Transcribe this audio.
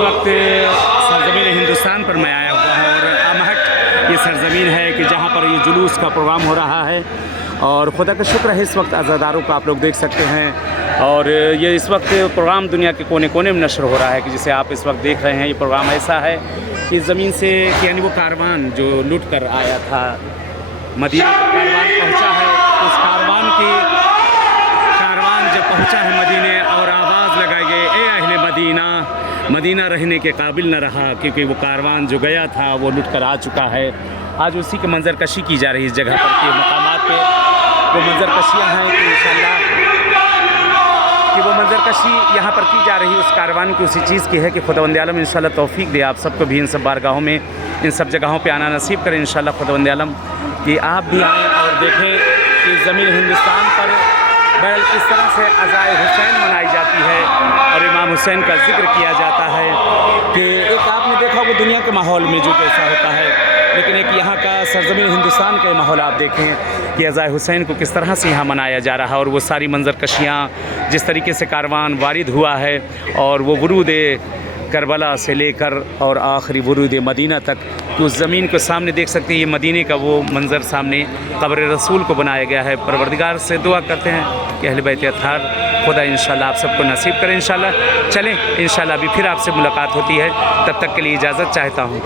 वक्त सरज़मीन हिंदुस्तान पर मैं आया हुआ हूँ और अमहट ये सरज़मीन है कि जहाँ पर ये जुलूस का प्रोग्राम हो रहा है और खुदा का शुक्र है इस वक्त अज़ादारों को आप लोग देख सकते हैं। और ये इस वक्त प्रोग्राम दुनिया के कोने कोने में नशर हो रहा है कि जिसे आप इस वक्त देख रहे हैं। ये प्रोग्राम ऐसा है कि ज़मीन से कि यानी वो कारवान जो लुट कर आया था मदीना का कारवान पहुँचा है, उस कारवान जब पहुँचा है मदीने और आवाज़ लगाई गई ए अहले मदीना, मदीना रहने के काबिल न रहा क्योंकि वो कारवान जो गया था वो लुट कर आ चुका है। आज उसी की मंजर कशी की जा रही है इस जगह पर के मकामात पे वो मंजर कशियाँ हैं कि इंशाअल्लाह कि वो मंजर कशी यहाँ पर की जा रही है उस कारवान की उसी चीज़ की है कि खुदावंद आलम इंशाअल्लाह तौफीक दे आप सबको भी इन सब बारगाहों में इन सब जगहों पे आना नसीब करें इंशाअल्लाह खुदावंद आलम कि आप भी आएँ और देखें कि ज़मीन हिंदुस्तान पर बहरहाल किस तरह से अज़ाए हुसैन मनाई जाती है और इमाम हुसैन का जिक्र किया जाता है कि एक आपने देखा वो दुनिया के माहौल में जो कैसा होता है, लेकिन एक यहाँ का सरज़मीन हिंदुस्तान का माहौल आप देखें कि अज़ाए हुसैन को किस तरह से यहाँ मनाया जा रहा है और वो सारी मंजर कशियाँ जिस तरीके से कारवान वारिद हुआ है और वो वरूद करबला से लेकर और आखिरी वरूद मदीना तक उस ज़मीन को सामने देख सकते हैं। ये मदीने का वो मंज़र सामने कब्र रसूल को बनाया गया है। परवरदिगार से दुआ करते हैं कि अहले बैत अत्हार खुदा इंशाअल्लाह आप सबको नसीब करें। इंशाअल्लाह चलें, इंशाअल्लाह अभी फिर आपसे मुलाकात होती है, तब तक के लिए इजाज़त चाहता हूँ।